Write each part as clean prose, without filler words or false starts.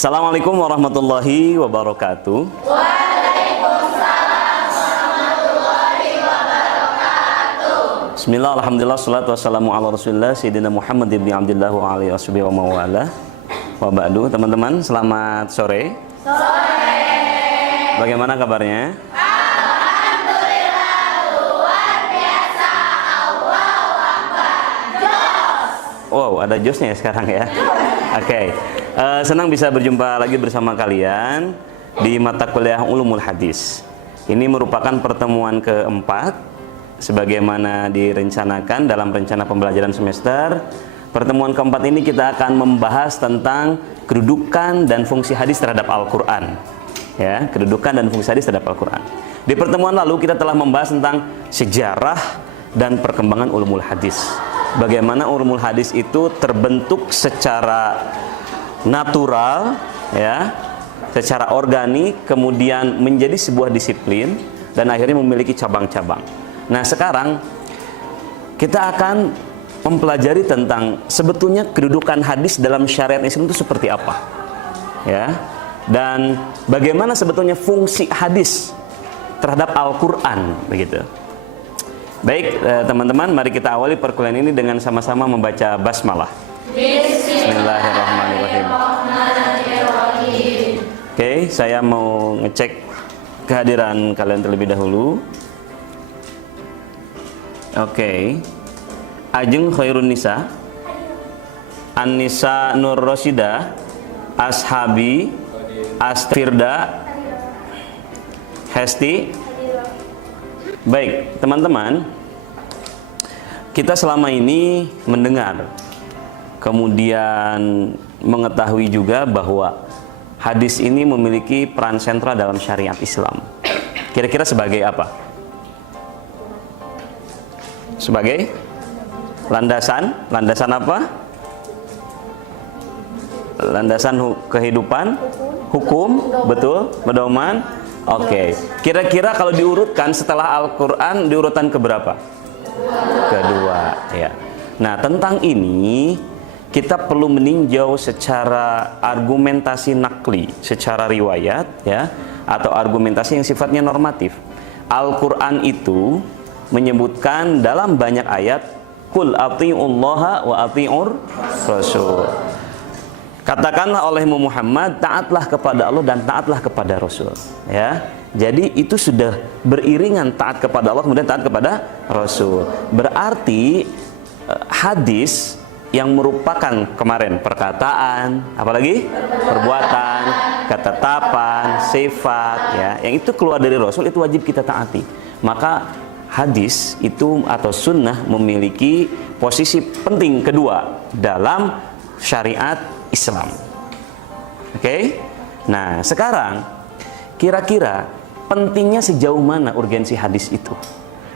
Assalamualaikum warahmatullahi wabarakatuh. Waalaikumsalam warahmatullahi wabarakatuh. Bismillah, alhamdulillah, salatu wassalamu ala rasulillah Sayyidina Muhammad ibn Abdillah wa alihi wa mawala. Wa ba'du, teman-teman, selamat sore. Sore. Bagaimana kabarnya? Alhamdulillah, luar biasa. Allahu Akbar. Jos. Wow, ada josnya ya sekarang ya. Oke. Senang bisa berjumpa lagi bersama kalian di mata kuliah Ulumul Hadis. Ini merupakan pertemuan keempat sebagaimana direncanakan dalam rencana pembelajaran semester. Pertemuan keempat ini kita akan membahas tentang kedudukan dan fungsi hadis terhadap Al-Quran. Ya, kedudukan dan fungsi hadis terhadap Al-Quran. Di pertemuan lalu kita telah membahas tentang sejarah dan perkembangan ulumul hadis. Bagaimana ulumul hadis itu terbentuk secara natural, ya, secara organik, kemudian menjadi sebuah disiplin dan akhirnya memiliki cabang-cabang. Nah, sekarang kita akan mempelajari tentang sebetulnya kedudukan hadis dalam syariat Islam itu seperti apa, ya, dan bagaimana sebetulnya fungsi hadis terhadap Al-Quran, begitu. Baik, teman-teman, mari kita awali perkuliahan ini dengan sama-sama membaca basmalah. Bismillahirrahmanirrahim. Oke, saya mau ngecek kehadiran kalian terlebih dahulu. Oke. Ajeng Khairun Nisa, An-Nisa Nur Rosida, Ashabi, Astirda, Hesti. Baik, teman-teman, kita selama ini mendengar, kemudian mengetahui juga bahwa hadis ini memiliki peran sentral dalam syariat Islam. Kira-kira sebagai apa? Sebagai landasan apa? Landasan kehidupan, hukum, betul, pedoman. Oke. Kira-kira kalau diurutkan setelah Al-Quran, diurutan keberapa? Kedua, ya. Nah, tentang ini kita perlu meninjau secara argumentasi nakli, secara riwayat, ya, atau argumentasi yang sifatnya normatif. Al-Quran itu menyebutkan dalam banyak ayat, Qul ati'ullaha wa ati'ur rasul. Katakanlah olehmu Muhammad, taatlah kepada Allah dan taatlah kepada Rasul, ya. Jadi itu sudah beriringan, taat kepada Allah kemudian taat kepada Rasul. Berarti hadis yang merupakan kemarin perkataan, apalagi perbuatan, ketetapan, sifat, ya, yang itu keluar dari Rasul, itu wajib kita taati. Maka hadis itu atau sunnah memiliki posisi penting kedua dalam syariat Islam. Oke? Nah, sekarang kira-kira pentingnya sejauh mana urgensi hadis itu?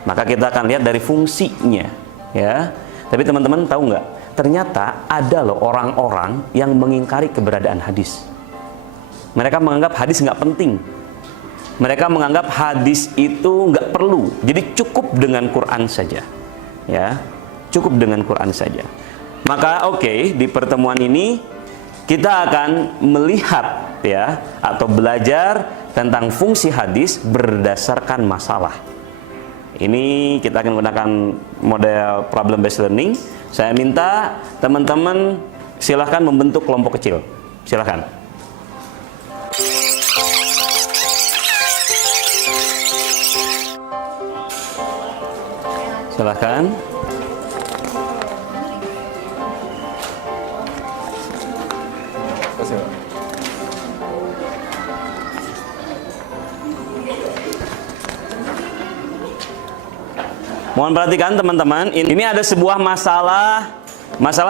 Maka kita akan lihat dari fungsinya, ya. Tapi teman-teman tahu nggak? Ternyata ada loh orang-orang yang mengingkari keberadaan hadis. Mereka menganggap hadis nggak penting. Mereka menganggap hadis itu nggak perlu. Jadi cukup dengan Quran saja, ya. Cukup dengan Quran saja. Maka oke, di pertemuan ini kita akan melihat, ya, atau belajar tentang fungsi hadis berdasarkan masalah. Ini kita akan menggunakan model problem based learning. Saya minta teman-teman silahkan membentuk kelompok kecil. Silahkan. Silahkan. Mohon perhatikan teman-teman, ini ada sebuah masalah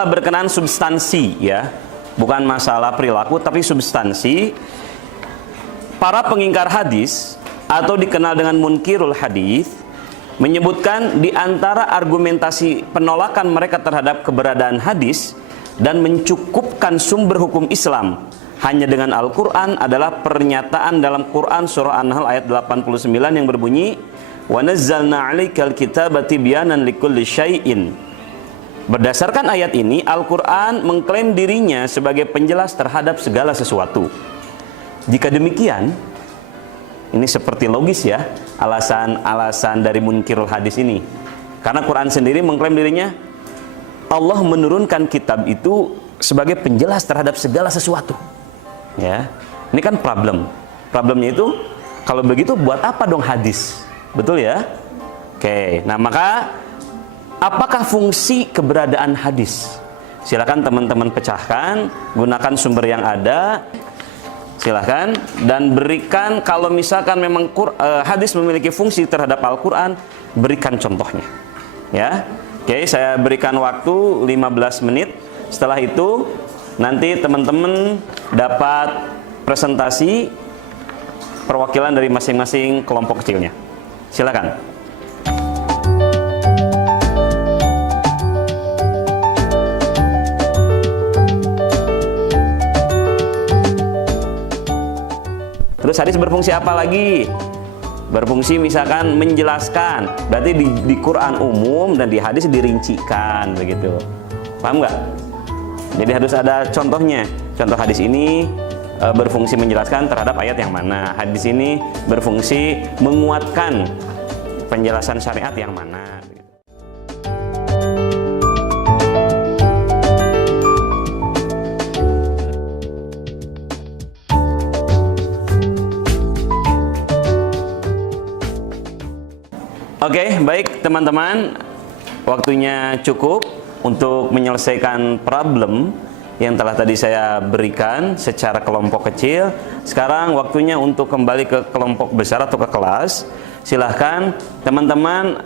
berkenaan substansi, ya. Bukan masalah perilaku tapi substansi. Para pengingkar hadis atau dikenal dengan munkirul hadis menyebutkan di antara argumentasi penolakan mereka terhadap keberadaan hadis dan mencukupkan sumber hukum Islam hanya dengan Al-Quran adalah pernyataan dalam Quran surah An-Nahl ayat 89 yang berbunyi, wa nazzalna 'alaikal kitaba tibyanan likulli syai'in Berdasarkan ayat ini, Al-Quran mengklaim dirinya sebagai penjelas terhadap segala sesuatu. Jika demikian, ini seperti logis ya, alasan dari munkirul hadis ini. Karena Quran sendiri mengklaim dirinya, Allah menurunkan kitab itu sebagai penjelas terhadap segala sesuatu. Ya, ini kan problem. Problemnya itu, kalau begitu buat apa dong hadis? Betul ya? Oke, nah maka apakah fungsi keberadaan hadis? Silakan teman-teman pecahkan, gunakan sumber yang ada. Silakan dan berikan, kalau misalkan memang hadis memiliki fungsi terhadap Al-Quran, berikan contohnya. Ya, oke, saya berikan waktu 15 menit. Setelah itu nanti teman-teman dapat presentasi perwakilan dari masing-masing kelompok kecilnya. Silakan. Terus hadis berfungsi apa lagi? Berfungsi misalkan menjelaskan. Berarti di Quran umum dan di hadis dirincikan begitu. Paham nggak? Jadi harus ada contohnya. Contoh hadis ini berfungsi menjelaskan terhadap ayat yang mana. Hadis ini berfungsi menguatkan penjelasan syariat yang mana. Oke, baik teman-teman, waktunya cukup untuk menyelesaikan problem yang telah tadi saya berikan secara kelompok kecil. Sekarang waktunya untuk kembali ke kelompok besar atau ke kelas. Silahkan teman-teman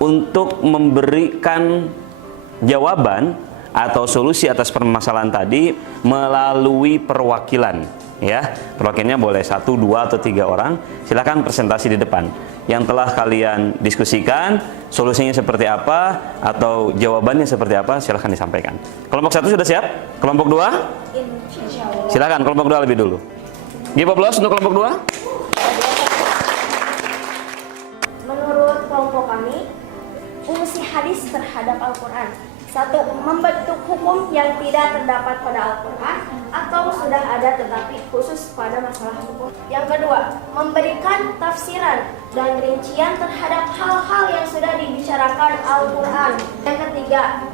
untuk memberikan jawaban atau solusi atas permasalahan tadi melalui perwakilan. Ya, perwakilannya boleh 1, 2, atau 3 orang. Silahkan presentasi di depan. Yang telah kalian diskusikan, solusinya seperti apa atau jawabannya seperti apa, silahkan disampaikan. Kelompok 1 sudah siap? Kelompok 2? Silahkan, kelompok 2 lebih dulu. Give applause untuk kelompok 2. Menurut kelompok kami, fungsi hadis terhadap Al-Quran: 1. Membentuk hukum yang tidak terdapat pada Al-Quran atau sudah ada tetapi khusus pada masalah hukum. Yang kedua, memberikan tafsiran dan rincian terhadap hal-hal yang sudah dibicarakan Al-Quran. Yang ketiga,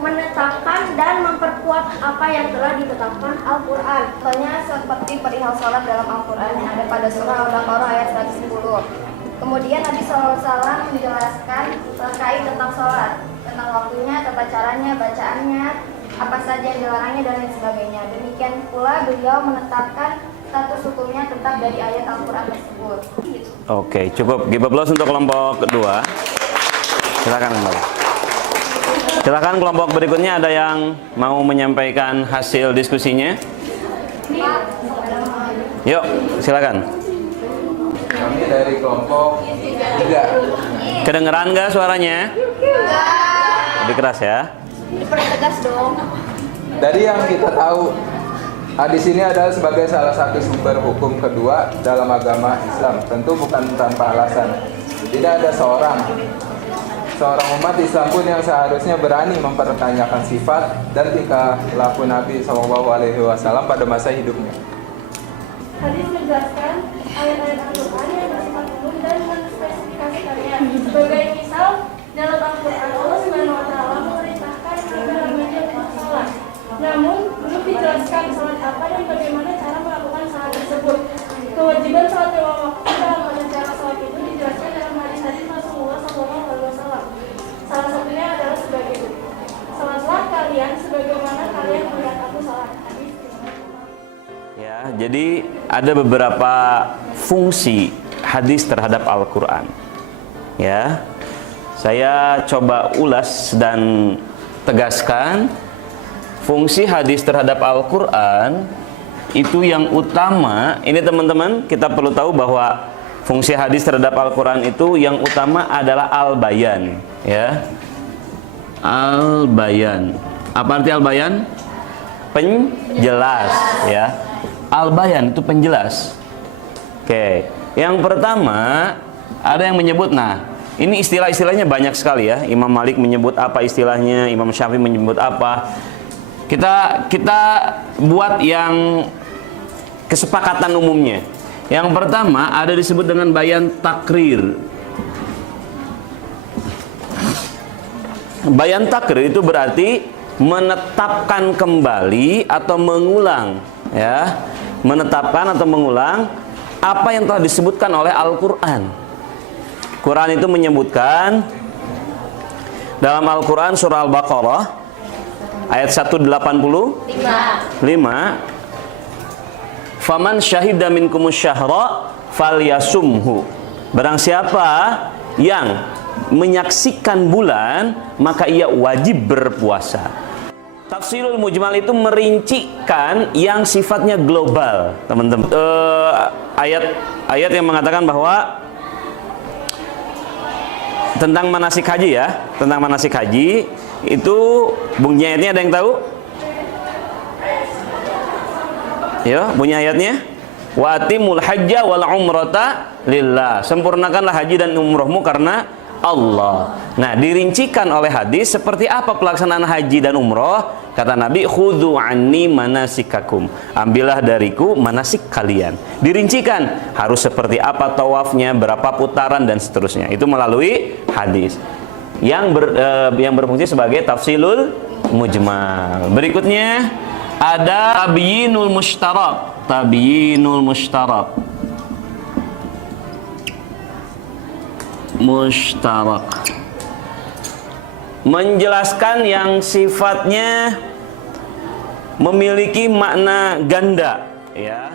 menetapkan dan memperkuat apa yang telah ditetapkan Al-Quran. Contohnya seperti perihal sholat dalam Al-Quran yang ada pada surah Al-Baqarah ayat 110. Kemudian Nabi SAW menjelaskan terkait tentang sholat, tentang waktunya, tata caranya, bacaannya, apa saja yang dilarangnya, dan lain sebagainya. Demikian pula beliau menetapkan status hukumnya tetap dari ayat Al-Quran tersebut. Oke, cukup. Give applause untuk kelompok kedua. Silakan kembali. Silakan kelompok berikutnya, ada yang mau menyampaikan hasil diskusinya? Yuk, silakan. Kami dari kelompok 3. Kedengeran nggak suaranya? Lebih keras ya. Dipertegas dong. Dari yang kita tahu, hadis ini adalah sebagai salah satu sumber hukum kedua dalam agama Islam. Tentu bukan tanpa alasan. Tidak ada seorang umat Islam pun yang seharusnya berani mempertanyakan sifat dan tingkah laku Nabi SAW pada masa hidupnya. Hadis menjelaskan ayat-ayat Al-Quran yang bersifat umum dan menspesifikasikannya. Sebagai misal, dalam Al-Quran Allah SWT memerintahkan agar hambanya untuk salat. Namun, belum dijelaskan salat apa dan bagaimana cara melakukan salat tersebut. Kewajiban salat lima waktu dalam tata cara salat itu dijelaskan dalam hadis-hadis Rasulullah SAW. Salah satunya adalah sebagai itu: salatlah kalian sebagaimana kalian melihat aku salat. Ya, jadi ada beberapa fungsi hadis terhadap Al-Quran. Ya, saya coba ulas dan tegaskan. Fungsi hadis terhadap Al-Quran itu yang utama. Ini teman-teman, kita perlu tahu bahwa fungsi hadis terhadap Al-Quran itu yang utama adalah al-bayan. Ya, al-bayan. Apa arti al-bayan? Penjelas. Ya, al-bayan itu penjelas. Oke, yang pertama ada yang menyebut, nah Ini istilah-istilahnya banyak sekali ya. Imam Malik menyebut apa istilahnya, Imam Syafi'i menyebut apa. Kita buat yang kesepakatan umumnya. Yang pertama ada disebut dengan bayan takrir. Bayan takrir itu berarti menetapkan kembali atau mengulang, ya. Menetapkan atau mengulang apa yang telah disebutkan oleh Al-Qur'an. Quran itu menyebutkan dalam Al-Qur'an surah Al-Baqarah ayat 185. Faman syahida minkumus syahra falyasumhu. Barang siapa yang menyaksikan bulan, maka ia wajib berpuasa. Tafsirul mujmal itu merincikan yang sifatnya global, teman-teman. Ayat yang mengatakan bahwa tentang manasik haji ya, tentang manasik haji itu bunyi ayatnya ada yang tahu? Ya, bunyi ayatnya wa atimul hajja wal umrata lillah. Sempurnakanlah haji dan umrohmu karena Allah. Nah, dirincikan oleh hadis seperti apa pelaksanaan haji dan umroh. Kata Nabi, khudhu anni manasikakum. Ambillah dariku manasik kalian. Dirincikan harus seperti apa tawafnya, berapa putaran dan seterusnya. Itu melalui hadis yang berfungsi sebagai tafsilul mujmal. Berikutnya ada tabyinul mushtarak. Tabyinul mushtarak. Mushtarak. Menjelaskan yang sifatnya memiliki makna ganda, ya.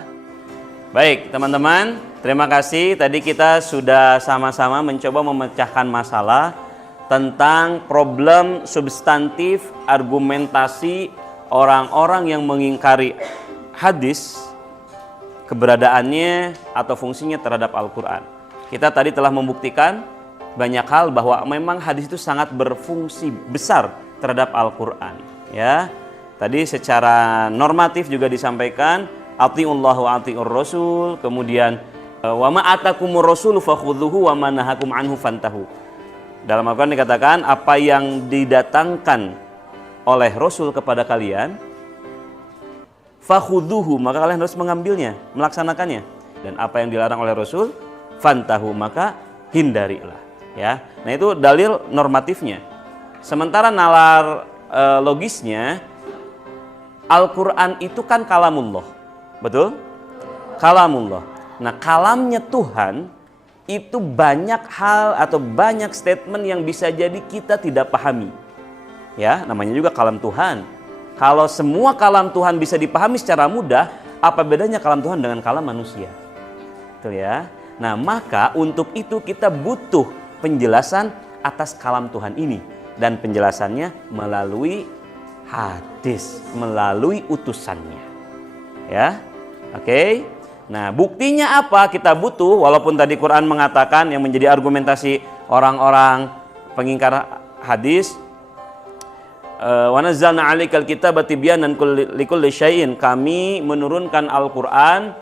Baik, teman-teman, terima kasih. Tadi kita sudah sama-sama mencoba memecahkan masalah tentang problem substantif argumentasi orang-orang yang mengingkari hadis, keberadaannya atau fungsinya terhadap Al-Quran. Kita tadi telah membuktikan banyak hal bahwa memang hadis itu sangat berfungsi besar terhadap Al-Quran. Ya, tadi secara normatif juga disampaikan atiullah wa atiur rasul, kemudian wa ma atakumur rasulu fakhudhuhu wa ma nahakum anhu fantahu. Dalam Al-Quran dikatakan apa yang didatangkan oleh Rasul kepada kalian, fakhudhuhu, maka kalian harus mengambilnya, melaksanakannya. Dan apa yang dilarang oleh Rasul, fantahu, maka hindarilah. Ya, nah itu dalil normatifnya. Sementara nalar logisnya, Al-Quran itu kan kalamullah, betul? Kalamullah. Nah, kalamnya Tuhan itu banyak hal atau banyak statement yang bisa jadi kita tidak pahami. Ya, namanya juga kalam Tuhan. Kalau semua kalam Tuhan bisa dipahami secara mudah, apa bedanya kalam Tuhan dengan kalam manusia? Betul ya? Nah, maka untuk itu kita butuh penjelasan atas kalam Tuhan ini. Dan penjelasannya melalui hadis, melalui utusannya. Ya, oke. Nah, buktinya apa kita butuh? Walaupun tadi Quran mengatakan yang menjadi argumentasi orang-orang pengingkar hadis, wa nazzalna 'alaikal kitaba tibyanan likulli syai'in, kami menurunkan Al-Qur'an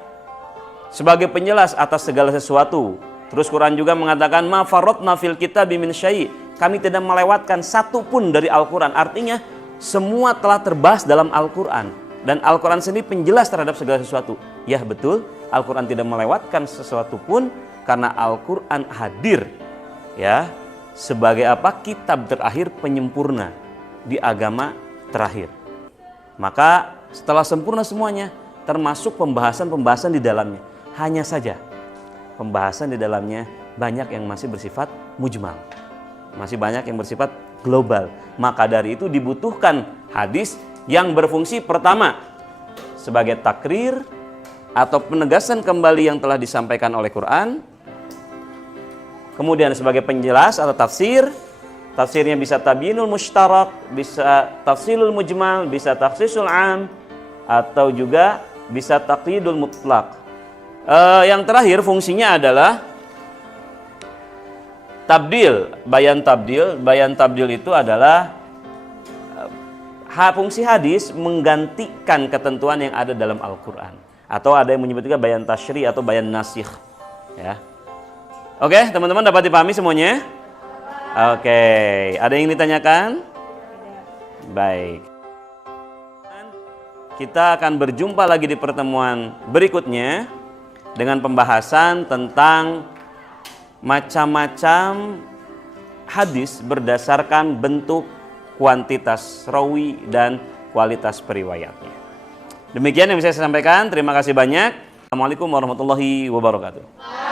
sebagai penjelas atas segala sesuatu. Terus Quran juga mengatakan ma farratna fil kitabi min syai', kami tidak melewatkan satu pun dari Al-Qur'an. Artinya semua telah terbahas dalam Al-Qur'an dan Al-Qur'an sendiri penjelas terhadap segala sesuatu. Ya betul, Al-Qur'an tidak melewatkan sesuatu pun karena Al-Qur'an hadir ya sebagai apa? Kitab terakhir penyempurna di agama terakhir. Maka setelah sempurna semuanya, termasuk pembahasan-pembahasan di dalamnya. Hanya saja pembahasan di dalamnya banyak yang masih bersifat mujmal, masih banyak yang bersifat global. Maka dari itu dibutuhkan hadis yang berfungsi pertama sebagai takrir atau penegasan kembali yang telah disampaikan oleh Quran, kemudian sebagai penjelas atau tafsir. Tafsirnya bisa tabyinul mushtarak, bisa tafsilul mujmal, bisa takhsisul am, atau juga bisa taqyidul mutlaq. Yang terakhir fungsinya adalah tabdil, bayan tabdil. Bayan tabdil itu adalah fungsi hadis menggantikan ketentuan yang ada dalam Al-Quran. Atau ada yang menyebut juga bayan tasyri atau bayan nasikh. Ya. Oke, teman-teman dapat dipahami semuanya? Oke, ada yang ditanyakan? Baik. Kita akan berjumpa lagi di pertemuan berikutnya dengan pembahasan tentang macam-macam hadis berdasarkan bentuk, kuantitas rawi dan kualitas periwayatnya. Demikian yang bisa saya sampaikan. Terima kasih banyak. Assalamualaikum warahmatullahi wabarakatuh.